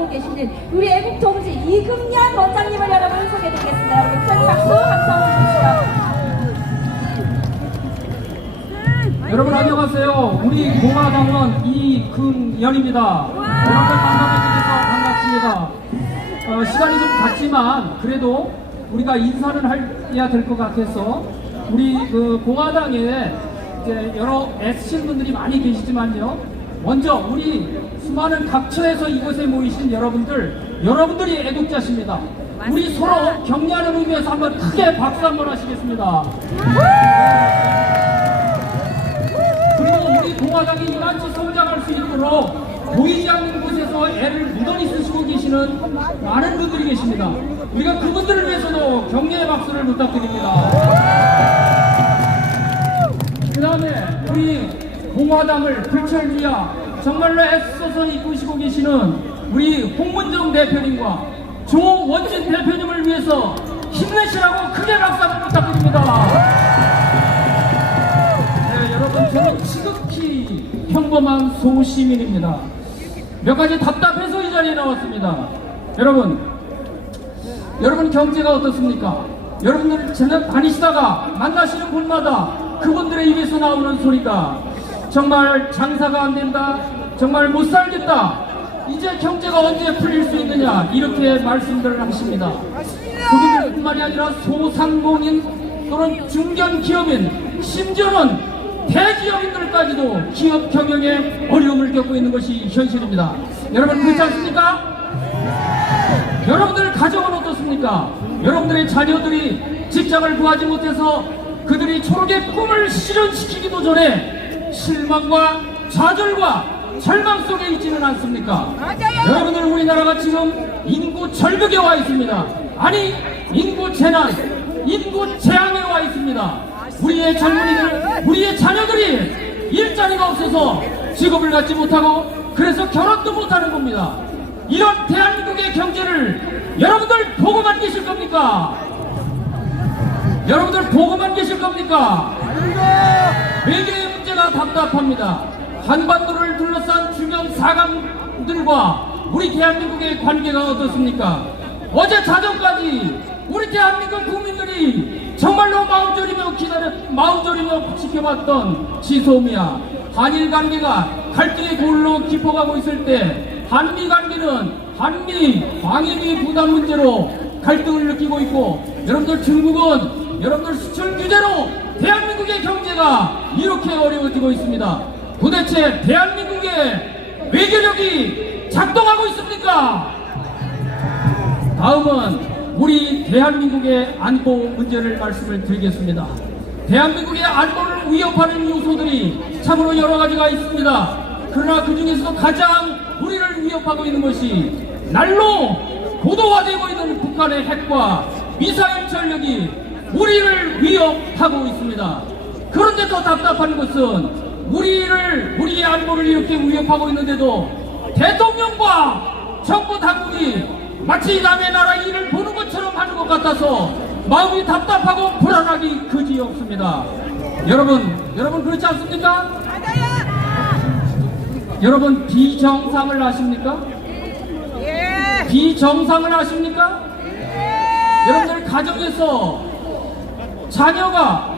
하고 계시는 우리 애국동지 이금년 원장님을 여러분 소개해드리겠습니다. 여러분 큰 박수 감사합니다. 여러분 안녕하세요. 우리 공화당원 이금연입니다. 여러분들 만나뵙게 돼서 반갑습니다. 시간이 좀 갔지만 그래도 우리가 인사를 해야 될 것 같아서 우리 그 공화당에 이제 여러 애쓰신 분들이 많이 계시지만요. 먼저 우리 수많은 각처에서 이곳에 모이신 여러분들이 애국자십니다. 우리 서로 격려하는 의미에서 한번 크게 박수 한번 하시겠습니다. 그리고 우리 공화당이 이만치 성장할 수 있도록 보이지 않는 곳에서 애를 무던히 쓰시고 계시는 많은 분들이 계십니다. 우리가 그분들을 위해서도 격려의 박수를 부탁드립니다. 그 다음에 우리 공화당을 불철주야 정말로 애써서 이끄시고 계시는 우리 홍문정 대표님과 조원진 대표님을 위해서 힘내시라고 크게 박수 한번 부탁드립니다. 네, 여러분 저는 지극히 평범한 소시민입니다. 몇 가지 답답해서 이 자리에 나왔습니다. 여러분 경제가 어떻습니까? 여러분들 저녁 다니시다가 만나시는 분마다 그분들의 입에서 나오는 소리가 정말 장사가 안 된다, 정말 못 살겠다, 이제 경제가 언제 풀릴 수 있느냐 이렇게 말씀들을 하십니다. 그분들뿐만이 아니라 소상공인 또는 중견기업인 심지어는 대기업인들까지도 기업 경영에 어려움을 겪고 있는 것이 현실입니다. 여러분 그렇지 않습니까? 여러분들 가정은 어떻습니까? 여러분들의 자녀들이 직장을 구하지 못해서 그들이 초록의 꿈을 실현시키기도 전에 실망과 좌절과 절망 속에 있지는 않습니까? 맞아요. 여러분들 우리나라가 지금 인구 절벽에 와 있습니다. 아니 인구 재난, 인구 재앙에 와 있습니다. 우리의 젊은이들, 우리의 자녀들이 일자리가 없어서 직업을 갖지 못하고 그래서 결혼도 못하는 겁니다. 이런 대한민국의 경제를 여러분들 보고만 계실 겁니까? 여러분들 보고만 계실 겁니까? 외교의 문제가 답답합니다. 한반도를 둘러싼 주변 사강들과 우리 대한민국의 관계가 어떻습니까? 어제 자정까지 우리 대한민국 국민들이 정말로 마음 졸이며 지켜봤던 지소미아 한일 관계가 갈등의 골로 깊어가고 있을 때 한미 관계는 한미 방위비 부담 문제로 갈등을 느끼고 있고 여러분들 중국은 여러분들 수출 규제로 대한민국의 경제가 이렇게 어려워지고 있습니다. 도대체 대한민국의 외교력이 작동하고 있습니까? 다음은 우리 대한민국의 안보 문제를 말씀을 드리겠습니다. 대한민국의 안보를 위협하는 요소들이 참으로 여러 가지가 있습니다. 그러나 그 중에서도 가장 우리를 위협하고 있는 것이 날로 고도화되고 있는 북한의 핵과 미사일 전력이 우리를 위협하고 있습니다. 그런데 더 답답한 것은 우리의 안보를 이렇게 위협하고 있는데도 대통령과 정부 당국이 마치 남의 나라 일을 보는 것처럼 하는 것 같아서 마음이 답답하고 불안하기 그지없습니다. 여러분 그렇지 않습니까? 여러분 비정상을 아십니까? 비정상을 아십니까? 여러분들 가정에서 자녀가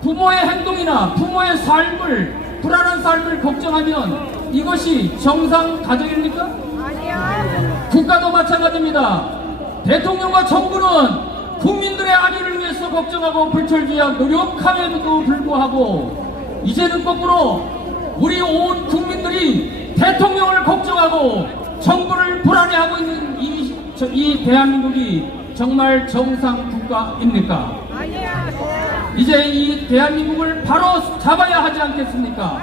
부모의 행동이나 부모의 삶을 불안한 삶을 걱정하면 이것이 정상 가정입니까? 국가도 마찬가지입니다. 대통령과 정부는 국민들의 안위를 위해서 걱정하고 불철주야 노력함에도 불구하고 이제는 거꾸로 우리 온 국민들이 대통령을 걱정하고 정부를 불안해하고 있는 이 대한민국이 정말 정상 국가입니까? 이제 이 대한민국을 바로 잡아야 하지 않겠습니까?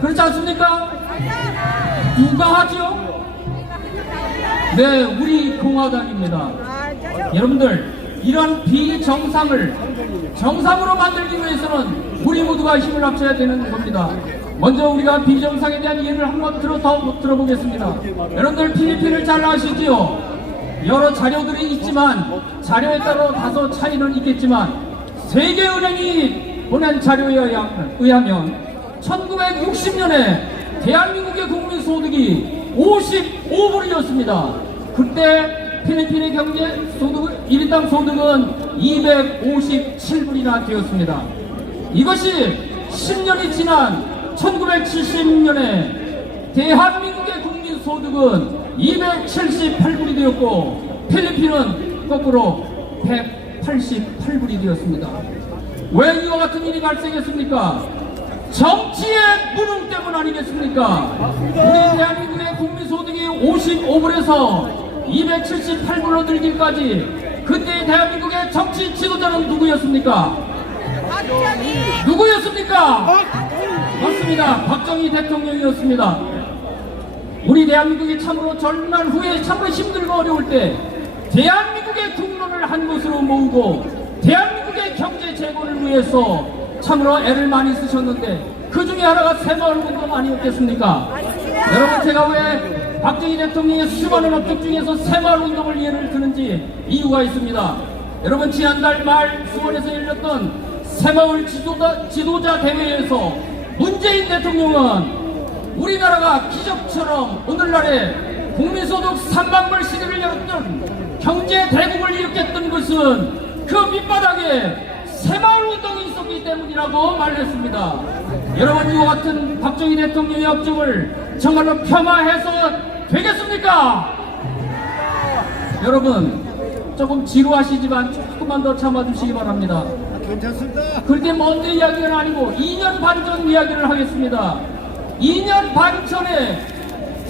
그렇지 않습니까? 누가 하죠? 네, 우리 공화당입니다. 여러분들 이런 비정상을 정상으로 만들기 위해서는 우리 모두가 힘을 합쳐야 되는 겁니다. 먼저 우리가 비정상에 대한 예를 한번 들어보겠습니다. 여러분들 필리핀을 잘 아시지요? 여러 자료들이 있지만 자료에 따라 다소 차이는 있겠지만 세계은행이 보낸 자료에 의하면 1960년에 대한민국의 국민 국민소득이 55불이었습니다. 그때 필리핀의 경제 소득, 1인당 소득은 257불이나 되었습니다. 이것이 10년이 지난 1976년에 대한민국의 국민소득은 278불이 되었고 필리핀은 거꾸로 188불이 되었습니다. 왜 이와 같은 일이 발생했습니까? 정치의 무능 때문 아니겠습니까? 우리 대한민국의 국민소득이 55불에서 278불로 늘기까지 그때 대한민국의 정치 지도자는 누구였습니까? 누구였습니까? 맞습니다. 박정희 대통령이었습니다. 우리 대한민국이 참으로 전날 후에 참으로 힘들고 어려울 때 대한민국의 국론을 한 곳으로 모으고 대한민국의 경제 재건을 위해서 참으로 애를 많이 쓰셨는데 그 중에 하나가 새마을운동 아니었겠습니까? 여러분, 제가 왜 박정희 대통령의 수많은 업적 중에서 새마을운동을 예를 드는지 이유가 있습니다. 여러분, 지난달 말 수원에서 열렸던 새마을 지도자 대회에서 문재인 대통령은 우리나라가 기적처럼 오늘날에 국민소득 3만 불 시대를 열었던 경제 대국을 일으켰던 것은 그 밑바닥에 새마을운동이 있었기 때문이라고 말했습니다. 여러분, 이와 같은 박정희 대통령의 업적을 정말로 폄하해서 되겠습니까? 여러분, 조금 지루하시지만 조금만 더 참아주시기 바랍니다. 괜찮습니다. 그렇게 먼 이야기는 아니고 2년 반 전 이야기를 하겠습니다. 2년 반 전에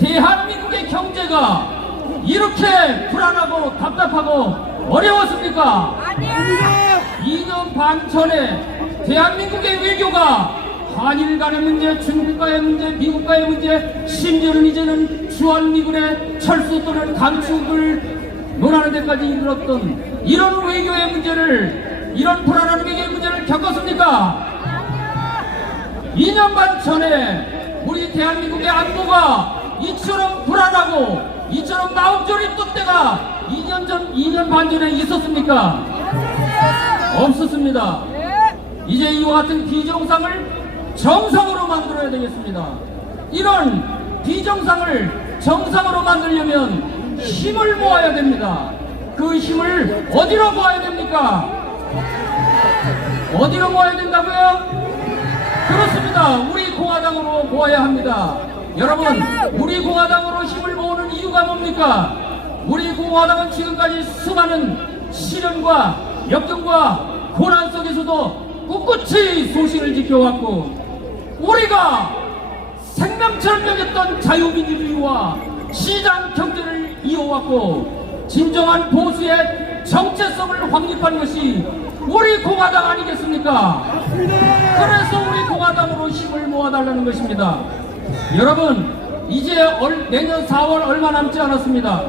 대한민국의 경제가 이렇게 불안하고 답답하고 어려웠습니까? 아니야. 2년 반 전에 대한민국의 외교가 한일 간의 문제, 중국과의 문제, 미국과의 문제, 심지어는 이제는 주한미군의 철수 또는 감축을 논하는 데까지 이르렀던 이런 외교의 문제를, 이런 불안한 외교의 문제를 겪었습니까? 2년 반 전에 우리 대한민국의 안보가 이처럼 불안하고 이처럼 마음 졸였던 때가 2년 반 전에 있었습니까? 없었습니다. 이제 이와 같은 비정상을 정상으로 만들어야 되겠습니다. 이런 비정상을 정상으로 만들려면 힘을 모아야 됩니다. 그 힘을 어디로 모아야 됩니까? 어디로 모아야 된다고요? 그렇습니다. 우리 공화당으로 모아야 합니다. 여러분, 우리 공화당으로 힘을 모으는 이유가 뭡니까? 우리 공화당은 지금까지 수많은 시련과 역경과 고난 속에서도 꿋꿋이 소신을 지켜왔고, 우리가 생명처럼 여겼던 자유민주주의와 시장 경제를 이어왔고, 진정한 보수의 정체성을 확립한 것이 우리 공화당 아니겠습니까? 그래서 우리 공화당으로 힘을 모아달라는 것입니다. 여러분, 이제 내년 4월 얼마 남지 않았습니다.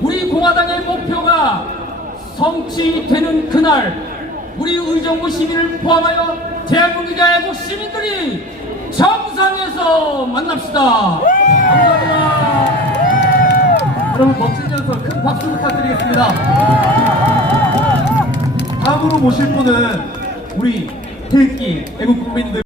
우리 공화당의 목표가 성취되는 그날 우리 의정부 시민을 포함하여 대한민국의 애국 시민들이 정상에서 만납시다. 감사합니다. 여러분, 멋진 연설 큰 박수 부탁드리겠습니다. 다음으로 모실 분은 우리 태극기 애국 국민들